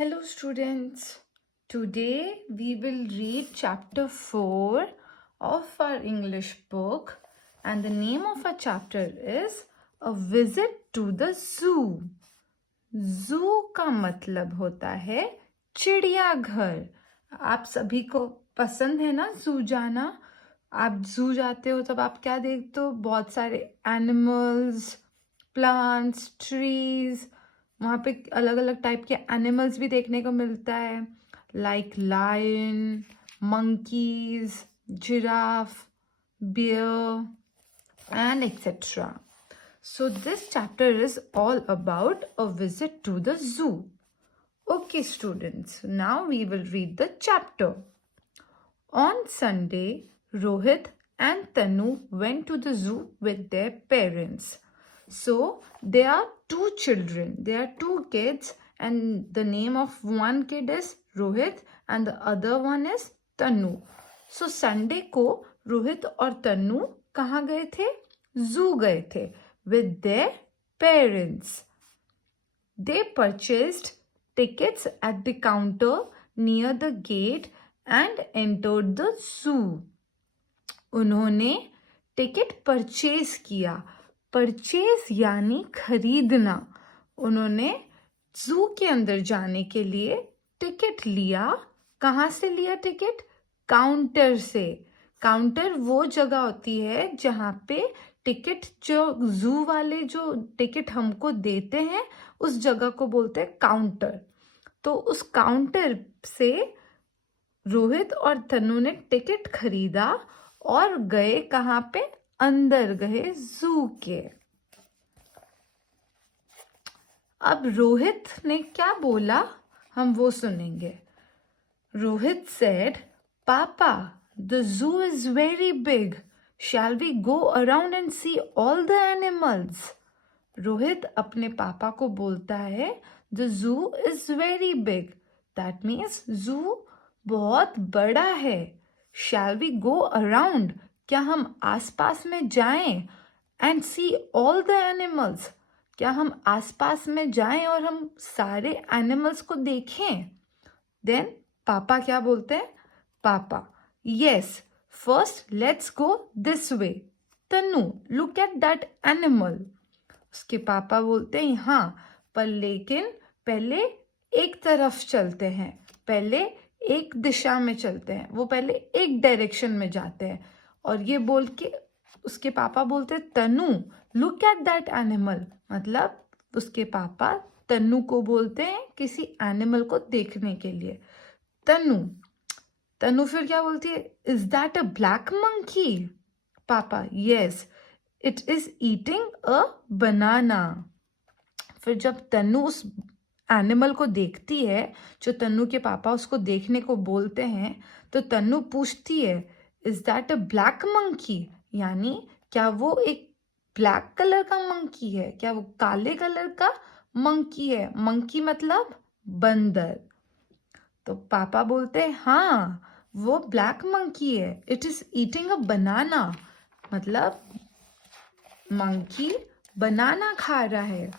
Hello students, today we will read chapter 4 of our English book and the name of our chapter is A Visit to the Zoo. Zoo का मतलब होता है चिड़ियाघर। आप सभी को पसंद है ना जू जाना? आप जू जाते हो तब आप क्या देखते हो? बहुत सारे एनिमल्स, प्लांट्स, ट्रीज, वहाँ पे अलग अलग टाइप के एनिमल्स भी देखने को मिलता है, like lion, monkeys, giraffe, bear and etcetera. So this chapter is all about a visit to the zoo. Okay students, now we will read the chapter. On Sunday, Rohit and Tanu went to the zoo with their parents. So there are two children, there are two kids, and the name of one kid is Rohit and the other one is Tanu. So Sunday को रोहित और तनु कहाँ गए थे? जू गए थे with their parents. They purchased tickets at the counter near the gate and entered the zoo. उन्होंने ticket purchase किया. परचेज यानी खरीदना. उन्होंने जू के अंदर जाने के लिए टिकट लिया. कहाँ से लिया टिकट? काउंटर से. काउंटर वो जगह होती है जहाँ पे टिकट, जो जू वाले जो टिकट हमको देते हैं उस जगह को बोलते हैं काउंटर. तो उस काउंटर से रोहित और तनु ने टिकट खरीदा और गए कहाँ पे? अंदर गए जू के. अब रोहित ने क्या बोला हम वो सुनेंगे. Rohit said, "Papa, the zoo is very big. Shall we go around and see all the animals?" Rohit अपने पापा को बोलता है, The zoo is very big. That means zoo बहुत बड़ा है. Shall we go around? क्या हम आसपास में जाएं? And see all the animals. क्या हम आसपास में जाएं और हम सारे एनिमल्स को देखें? Then पापा क्या बोलते हैं? पापा, Yes, first let's go this way. Tanu, look at that animal. उसके पापा बोलते हैं हाँ, पर लेकिन पहले एक तरफ चलते हैं, पहले एक दिशा में चलते हैं. वो पहले एक डायरेक्शन में जाते हैं और ये बोल के उसके पापा बोलते हैं तनु, लुक एट दैट एनिमल. मतलब उसके पापा तनु को बोलते हैं किसी एनिमल को देखने के लिए. तनु फिर क्या बोलती है? Is that a black monkey? पापा, yes, it is eating a banana. फिर जब तनु उस एनिमल को देखती है जो तनु के पापा उसको देखने को बोलते हैं, तो तनु पूछती है, is that a black monkey? यानी क्या वो एक ब्लैक कलर का मंकी है? क्या वो काले कलर का मंकी है? मंकी मतलब बंदर. तो पापा बोलते हैं हाँ, वो ब्लैक मंकी है. इट इज ईटिंग अ बनाना. मतलब मंकी बनाना खा रहा है.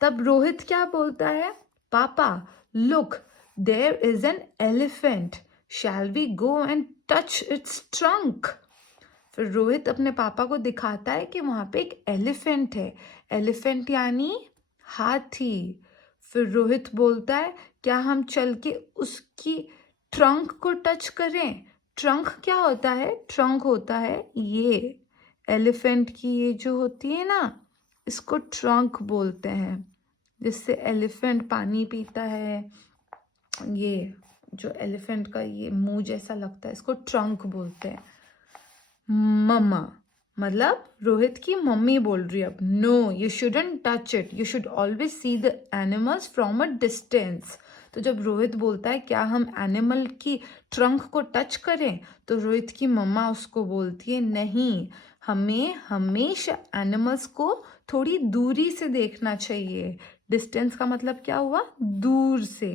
तब रोहित क्या बोलता है? पापा, look, there is an elephant. Shall we go and touch its trunk? फिर रोहित अपने पापा को दिखाता है कि वहाँ पे एक एलिफेंट है. एलिफेंट यानी हाथी. फिर रोहित बोलता है क्या हम चल के उसकी ट्रंक को टच करें? ट्रंक क्या होता है? ट्रंक होता है ये एलिफेंट की, ये जो होती है ना, इसको ट्रंक बोलते हैं, जिससे एलिफेंट पानी पीता है. ये जो एलिफेंट का ये मुंह जैसा लगता है, इसको ट्रंक बोलते हैं. मम्मा मतलब रोहित की मम्मी बोल रही है अब, no, you shouldn't touch it, you should always see the animals from a distance. तो जब रोहित बोलता है क्या हम एनिमल की ट्रंक को टच करें, तो रोहित की मम्मा उसको बोलती है नहीं, हमें हमेशा एनिमल्स को थोड़ी दूरी से देखना चाहिए. डिस्टेंस का मतलब क्या हुआ? दूर से.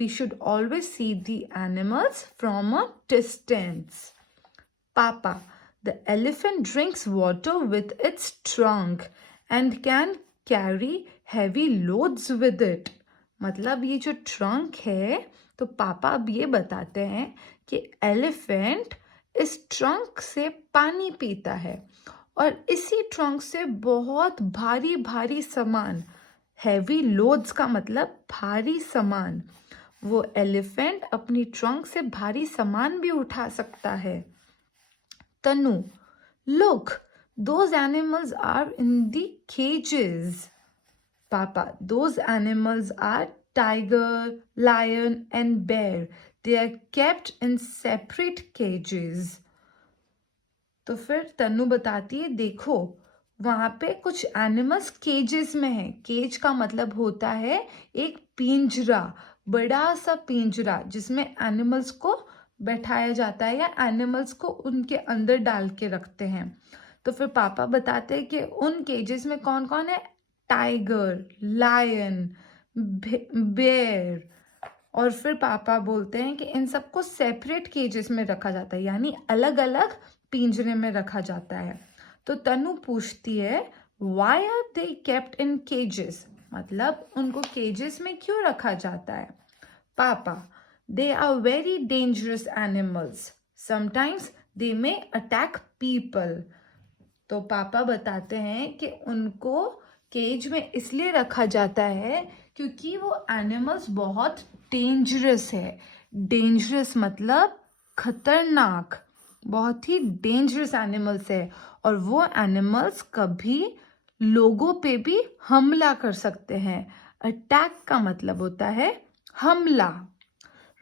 We should always see the animals from a distance. पापा, the elephant drinks water with its trunk and can carry heavy loads with it. मतलब ये जो ट्रंक है, तो पापा अब ये बताते हैं कि एलिफेंट इस ट्रंक से पानी पीता है और इसी ट्रंक से बहुत भारी भारी सामान, हैवी लोड्स का मतलब भारी सामान, वो एलिफेंट अपनी ट्रंक से भारी सामान भी उठा सकता है। तनु, look, those animals are in the cages. Papa, those animals are tiger, lion, and bear. They are kept in separate cages. तो फिर तन्नू बताती है, देखो वहां पे कुछ एनिमल्स केजेस में है। केज का मतलब होता है एक पिंजरा, बड़ा सा पिंजरा जिसमें एनिमल्स को बैठाया जाता है या एनिमल्स को उनके अंदर डाल के रखते हैं। तो फिर पापा बताते हैं कि उन केजेस में कौन कौन है, टाइगर, लायन, बेयर। और फिर पापा बोलते हैं कि इन सबको सेपरेट केजेस में रखा जाता है, यानी अलग अलग पिंजरे में रखा जाता है। तो तनु पूछती है, why are they kept in cages, मतलब उनको केजेस में क्यों रखा जाता है। पापा, they are very dangerous animals, sometimes they may attack people. तो पापा बताते हैं कि उनको केज में इसलिए रखा जाता है क्योंकि वो एनिमल्स बहुत डेंजरस है। डेंजरस मतलब खतरनाक, बहुत ही डेंजरस एनिमल्स है और वो एनिमल्स कभी लोगों पे भी हमला कर सकते हैं। अटैक का मतलब होता है हमला।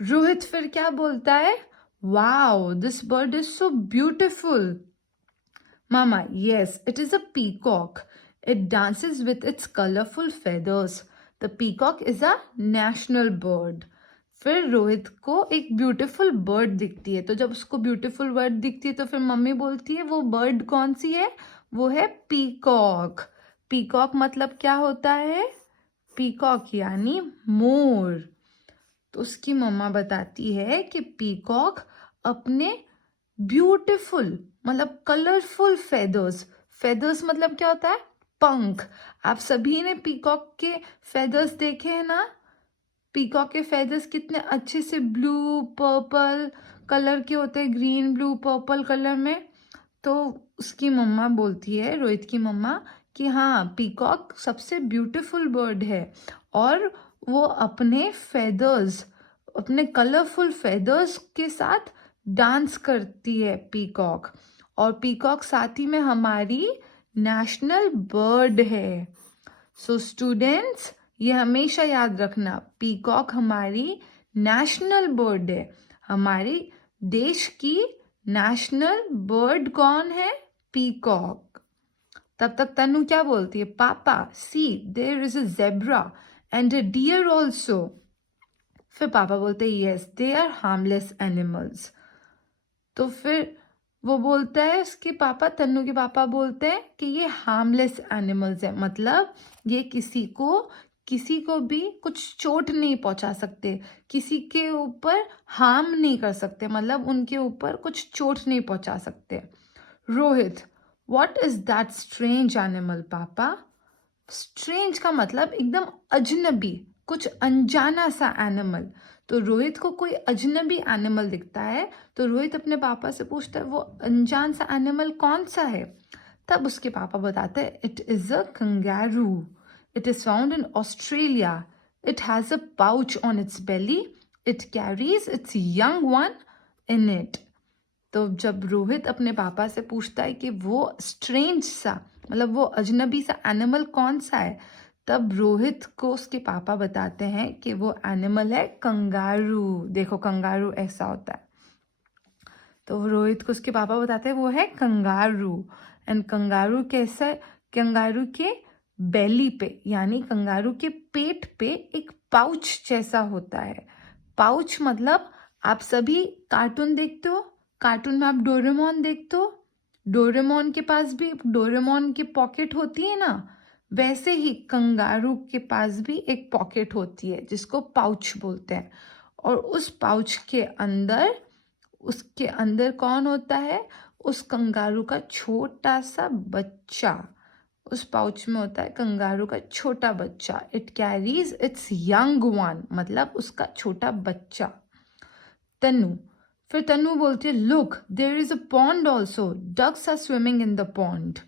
रोहित फिर क्या बोलता है, wow this bird is so beautiful. Mama, yes, it is a peacock. It dances with its colorful feathers. The peacock is a national bird. फिर रोहित को एक ब्यूटीफुल बर्ड दिखती है, तो जब उसको ब्यूटीफुल बर्ड दिखती है तो फिर मम्मी बोलती है वो बर्ड कौन सी है, वो है पीकॉक। पीकॉक मतलब क्या होता है, पीकॉक यानी मोर। तो उसकी मम्मा बताती है कि पीकॉक अपने ब्यूटिफुल मतलब कलरफुल फेदर्स, फेदर्स मतलब क्या होता है, पंख। आप सभी ने पीकॉक के फेदर्स देखे हैं ना, पीकॉक के फेदर्स कितने अच्छे से ब्लू पर्पल कलर के होते हैं, ग्रीन ब्लू पर्पल कलर में। तो उसकी मम्मा बोलती है, रोहित की मम्मा, कि हाँ पीकॉक सबसे ब्यूटीफुल बर्ड है और वो अपने फेदर्स, अपने कलरफुल फेदर्स के साथ डांस करती है पीकॉक। और पीकॉक साथ ही में हमारी नेशनल बर्ड है। सो स्टूडेंट्स, ये हमेशा याद रखना, पीकॉक हमारी नेशनल बर्ड है। हमारी देश की नेशनल बर्ड कौन है, पीकॉक। तब तक तनु क्या बोलती है, पापा see there is a zebra and a deer also. फिर पापा बोलते हैं, yes they are harmless animals. तो फिर वो बोलता है, उसके पापा, तन्नू के पापा बोलते हैं कि ये हार्मलेस एनिमल्स है, मतलब ये किसी को भी कुछ चोट नहीं पहुंचा सकते, किसी के ऊपर हार्म नहीं कर सकते, मतलब उनके ऊपर कुछ चोट नहीं पहुंचा सकते। Rohit, what is that strange animal पापा। स्ट्रेंज का मतलब एकदम अजनबी, कुछ अनजाना सा एनिमल। तो रोहित को कोई अजनबी एनिमल दिखता है, तो रोहित अपने पापा से पूछता है वो अनजान सा एनिमल कौन सा है। तब उसके पापा बताते हैं, it is a kangaroo, it is found in Australia, it has a pouch on its belly, it carries its young one in it. तो जब रोहित अपने पापा से पूछता है कि वो स्ट्रेंज सा मतलब वो अजनबी सा एनिमल कौन सा है, तब रोहित को उसके पापा बताते हैं कि वो एनिमल है कंगारू। देखो कंगारू ऐसा होता है। तो रोहित को उसके पापा बताते हैं वो है कंगारू। एंड कंगारू कैसा, कंगारू के बेली पे यानी कंगारू के पेट पे एक पाउच जैसा होता है। पाउच मतलब आप सभी कार्टून देखते हो, कार्टून में आप डोरेमोन देखते हो, डोरेमोन के पास भी डोरेमोन की पॉकेट होती है ना, वैसे ही कंगारू के पास भी एक पॉकेट होती है जिसको पाउच बोलते हैं। और उस पाउच के अंदर, उसके अंदर कौन होता है, उस कंगारू का छोटा सा बच्चा। उस पाउच में होता है कंगारू का छोटा बच्चा. It carries its young one, मतलब उसका छोटा बच्चा. तनु, फिर तनु बोलती है look there is a pond also, ducks are swimming in the pond.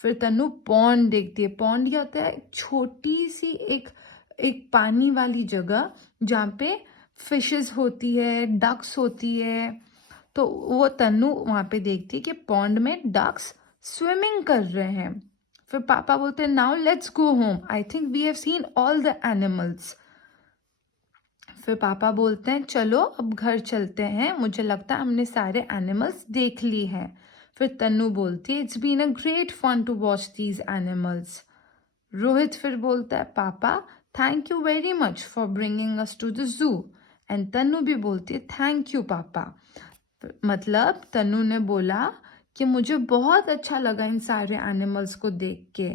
फिर तनु पॉन्ड देखती है. पॉन्ड क्या होता है? छोटी सी एक पानी वाली जगह जहाँ पे फिशेस होती है, डक्स होती है. तो वो तनु वहाँ पे देखती है कि पॉन्ड में डक्स स्विमिंग कर रहे हैं. फिर पापा बोलते हैं now let's go home, I think we have seen all the animals. फिर पापा बोलते हैं चलो अब घर चलते हैं, मुझे लगता है हमने सारे एनिमल्स देख ली हैं. फिर तन्नू बोलती है it's been a great fun to watch these animals. Rohit फिर बोलता है पापा thank you very much for bringing us to the zoo. And Tannu भी बोलती है थैंक यू पापा. मतलब तन्नू ने बोला कि मुझे बहुत अच्छा लगा इन सारे एनिमल्स को देख के.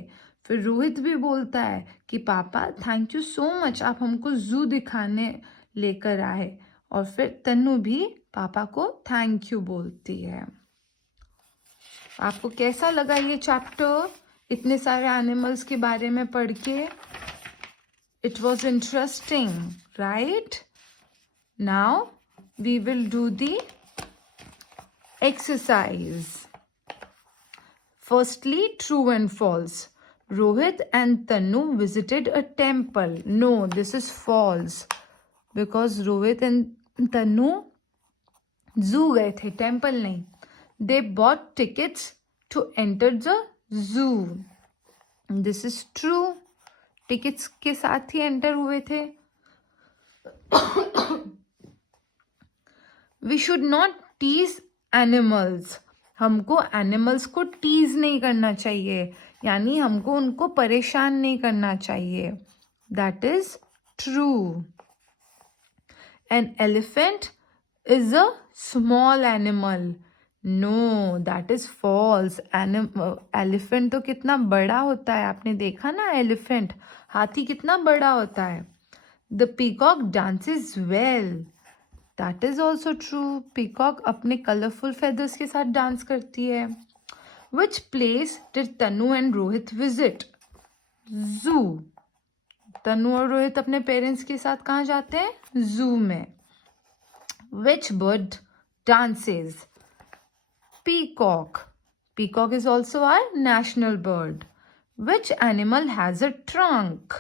फिर रोहित भी बोलता है कि पापा थैंक यू सो मच, आप हमको जू दिखाने लेकर आए. और फिर तन्नू भी पापा को थैंक यू बोलती है. आपको कैसा लगा ये चैप्टर, इतने सारे एनिमल्स के बारे में पढ़ के? It was interesting, right? Now we will do the exercise. Firstly, true and false. Rohit and Tanu visited a temple. No, this is false. Because Rohit and Tanu zoo गए थे, temple नहीं. They bought tickets to enter the zoo. This is true. Tickets के साथ ही enter हुए थे. We should not tease animals. हमको animals को tease नहीं करना चाहिए, यानी हमको उनको परेशान नहीं करना चाहिए. That is true. An elephant is a small animal. No, that is false. Elephant तो कितना बड़ा होता है, आपने देखा ना एलिफेंट, हाथी कितना बड़ा होता है. The peacock dances well. That is also true. Peacock अपने कलरफुल फेदर्स के साथ डांस करती है. Which place did Tanu and Rohit visit? जू. तनु और रोहित अपने पेरेंट्स के साथ कहाँ जाते हैं? जू में. Which bird dances? Peacock. Peacock is also our national bird. Which animal has a trunk?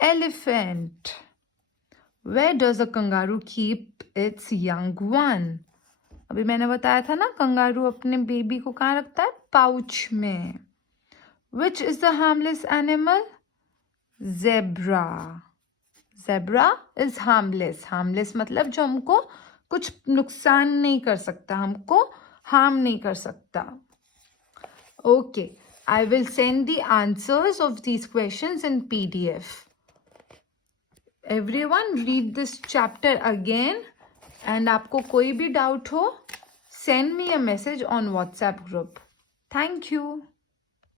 Elephant. Where does a kangaroo keep its young one? अभी मैंने बताया था ना कंगारू अपने बेबी को कहाँ रखता है? पाउच में. Which is the harmless animal? Zebra. Zebra is harmless. Harmless मतलब जो हमको कुछ नुकसान नहीं कर सकता, हमको हार्म नहीं कर सकता. Okay, I will send the answers of these questions in PDF. Everyone read this chapter again, and आपको कोई भी डाउट हो, send me a message on WhatsApp group. Thank you.